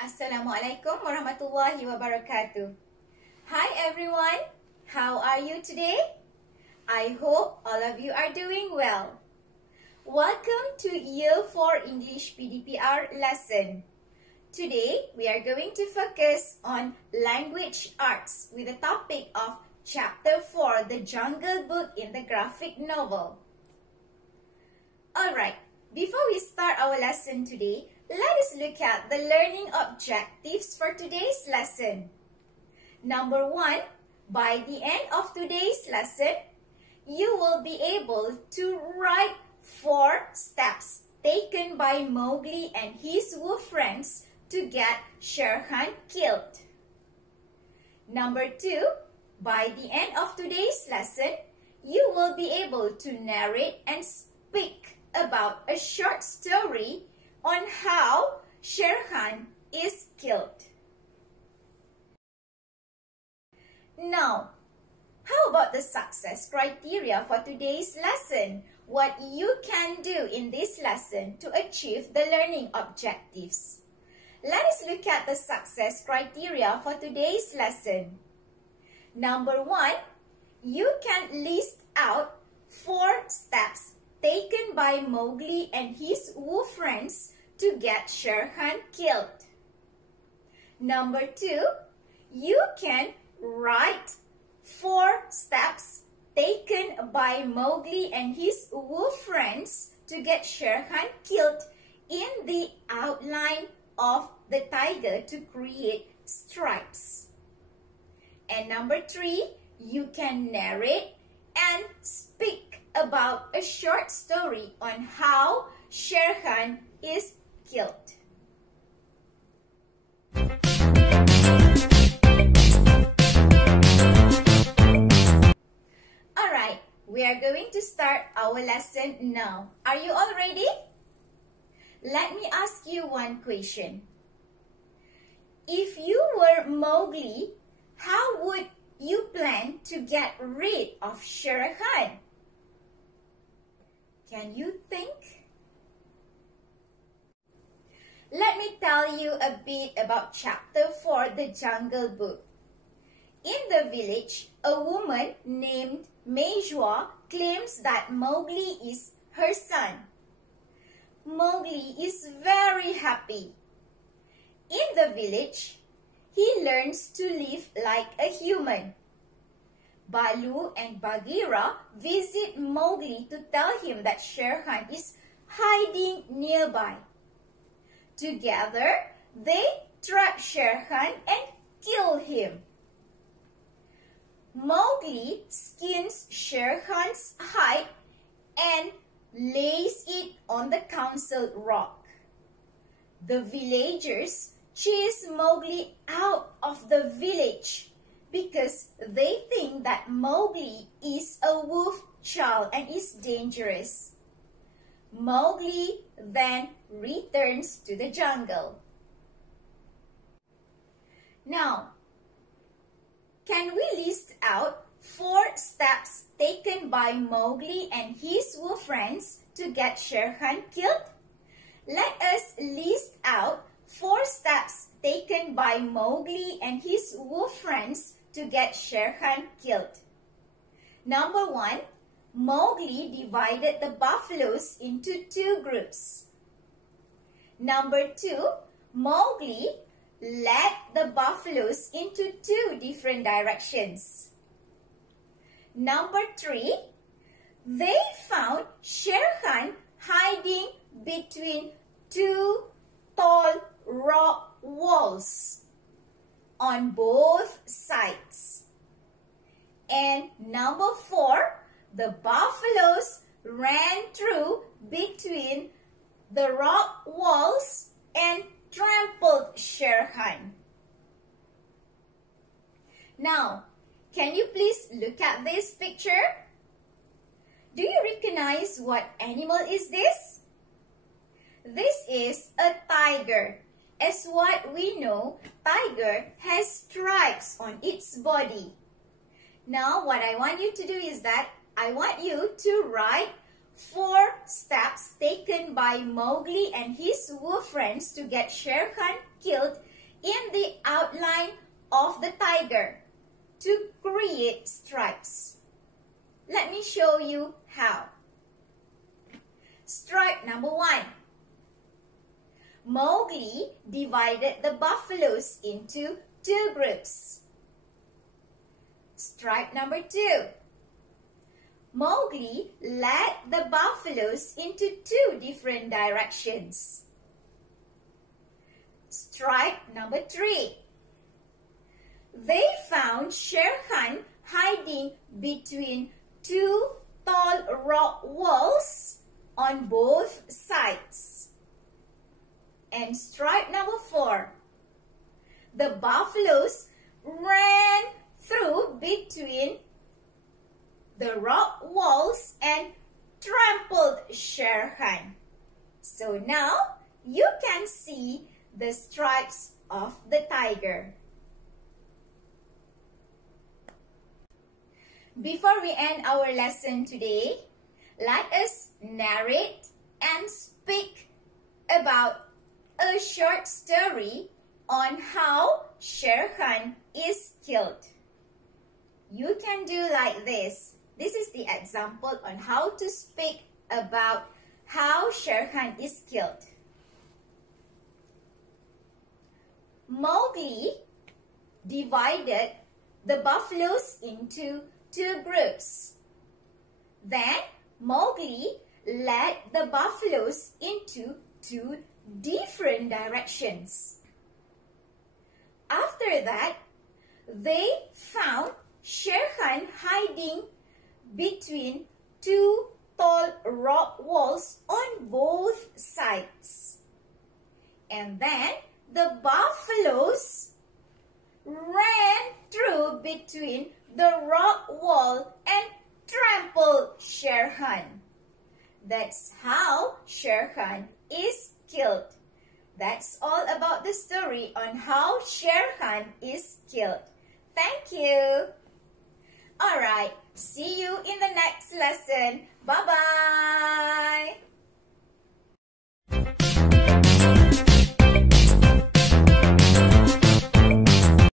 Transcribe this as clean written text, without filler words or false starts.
Assalamualaikum warahmatullahi wabarakatuh. Hi everyone, how are you today? I hope all of you are doing well. Welcome to Year 4 English PDPR lesson. Today we are going to focus on language arts with the topic of Chapter 4, The Jungle Book in the graphic novel. Alright, before we start our lesson today, let us look at the learning objectives for today's lesson. Number 1, by the end of today's lesson, you will be able to write 4 steps taken by Mowgli and his wolf friends to get Shere Khan killed. Number 2, by the end of today's lesson, you will be able to narrate and speak about a short story on how Shere Khan is killed. Now, how about the success criteria for today's lesson? What you can do in this lesson to achieve the learning objectives. Let us look at the success criteria for today's lesson. Number 1, you can list out 4 steps taken by Mowgli and his wolf friends to get Shere Khan killed. Number 2, you can write 4 steps taken by Mowgli and his wolf friends to get Shere Khan killed in the outline of the tiger to create stripes. And number 3, you can narrate and speak about a short story on how Shere Khan is killed. Alright, we are going to start our lesson now. Are you all ready? Let me ask you one question. If you were Mowgli, how would you plan to get rid of Shere Khan? Can you think? Let me tell you a bit about Chapter 4, The Jungle Book. In the village, a woman named Mejua claims that Mowgli is her son. Mowgli is very happy. In the village, he learns to live like a human. Baloo and Bagheera visit Mowgli to tell him that Shere Khan is hiding nearby. Together, they trap Shere Khan and kill him. Mowgli skins Shere Khan's hide and lays it on the council rock. The villagers chase Mowgli out of the village because they think that Mowgli is a wolf child and is dangerous. Mowgli then returns to the jungle. Now, can we list out 4 steps taken by Mowgli and his wolf friends to get Shere Khan killed? Let us list out 4 steps taken by Mowgli and his wolf friends to get Shere Khan killed. Number 1, Mowgli divided the buffaloes into 2 groups. Number 2, Mowgli led the buffaloes into 2 different directions. Number 3, they found Shere Khan hiding between 2 tall rock walls on both sides. And number 4, the buffaloes ran through between the rock walls and trampled Shere Khan. Now, can you please look at this picture? Do you recognize what animal is this? This is a tiger. As what we know, tiger has stripes on its body. Now, what I want you to do is that I want you to write 4 steps taken by Mowgli and his wolf friends to get Shere Khan killed in the outline of the tiger to create stripes. Let me show you how. Stripe number 1. Mowgli divided the buffaloes into 2 groups. Stripe number 2. Mowgli led the buffaloes into 2 different directions. Stripe number 3. They found Shere Khan hiding between 2 tall rock walls on both sides. And stripe number 4. The buffaloes ran through between the rock walls and trampled Shere Khan. So now you can see the stripes of the tiger. Before we end our lesson today, let us narrate and speak about a short story on how Shere Khan is killed. You can do like this. This is the example on how to speak about how Shere Khan is killed. Mowgli divided the buffaloes into 2 groups. Then Mowgli led the buffaloes into 2 different directions. After that, they found Shere Khan hiding between 2 tall rock walls on both sides. And then the buffaloes ran through between the rock wall and trampled Shere Khan. That's how Shere Khan is killed. That's all about the story on how Shere Khan is killed. Thank you. Alright, see you in the next lesson. Bye-bye.